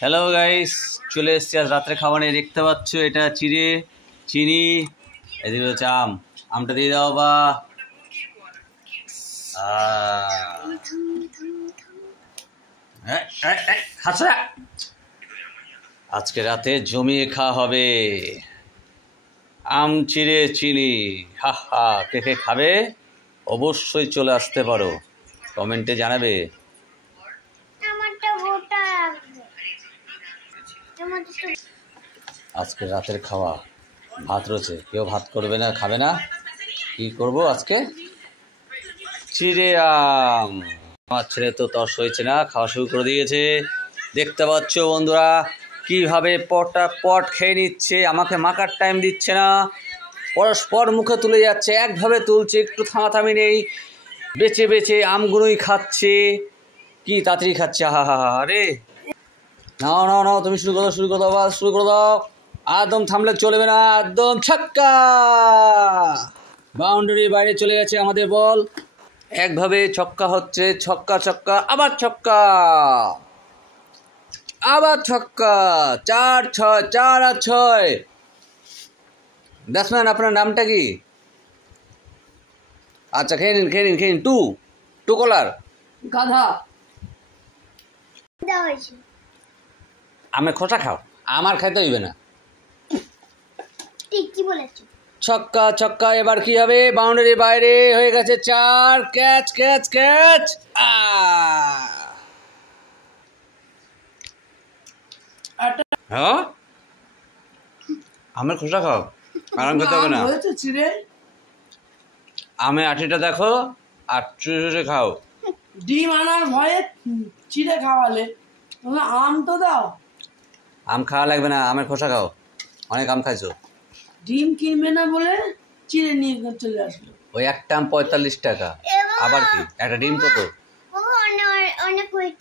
Hello guys, চলে এসছি আজ রাত্রে খাবার নিয়ে। দেখতে পাচ্ছ এটা চিড়ে, চিনি, এদিকে হচ্ছে আমটা দিয়ে দাও বা আজকে রাতে জমিয়ে খাওয়া হবে আম চিড়ে চিনি। হা হা, কে কে খাবে অবশ্যই চলে আসতে পারো, কমেন্টে জানাবে। আজকে রাতের খাওয়া ভাত রয়েছে, কেউ ভাত করবে না, খাবে না। কি করব আজকে? চিড়ে আম। আমার ছেলে তো তর্স হয়েছে না, খাওয়া শুরু করে দিয়েছে। দেখতে পাচ্ছ বন্ধুরা কিভাবে পটটা পট খেয়ে নিচ্ছে, আমাকে মাখার টাইম দিচ্ছে না, পরস্পর মুখে তুলে যাচ্ছে, একভাবে তুলছে, একটু থামাথামি নেই, বেছে বেছে আমগুলোই খাচ্ছে। কি তাড়াতাড়ি খাচ্ছে, হা হা হা। আরে নাও নাও নাও, তুমি শুরু করো, শুরু করে দাও, শুরু করে দাও। একদম থামলে চলবে না, একদম ছক্কা। বাউন্ডারির বাইরে চলে গেছে আমাদের বল। একভাবে ছক্কা হচ্ছে, ছক্কা ছক্কা, আবার ছক্কা, আবার ছক্কা। 4-6, 4 আর 6। ব্যাটসম্যান আপনার নামটা কি? আচ্ছা, খেয়ে নিন খেয়ে নিন খেয়ে নিন। টু কলার গাধা। আমি খোসা খাও, আমার খাইতে হইবে না। ঠিকই বলেছো। ছক্কা ছক্কা, এবার কি হবে? বাউন্ডারি বাইরে হয়ে গেছে 4। Catch catch catch. হ্যাঁ, আমের খোসা খাও, আরাম খেতে হবে না। আমের আঠিটা দেখো আর চুষে খাও। ডিম আনার ভয়ে চিড়ে খাওয়ালে, আম তো দাও। আম খাওয়া লাগবে না, আমের খোসা খাও, অনেক আম খাইছো। ডিম কিনবে না বলে চিড়ে নিয়ে চলে আসলো। ওই একটা আম 45 টাকা, আবার কি একটা ডিম কত? অনেক ওয়েট।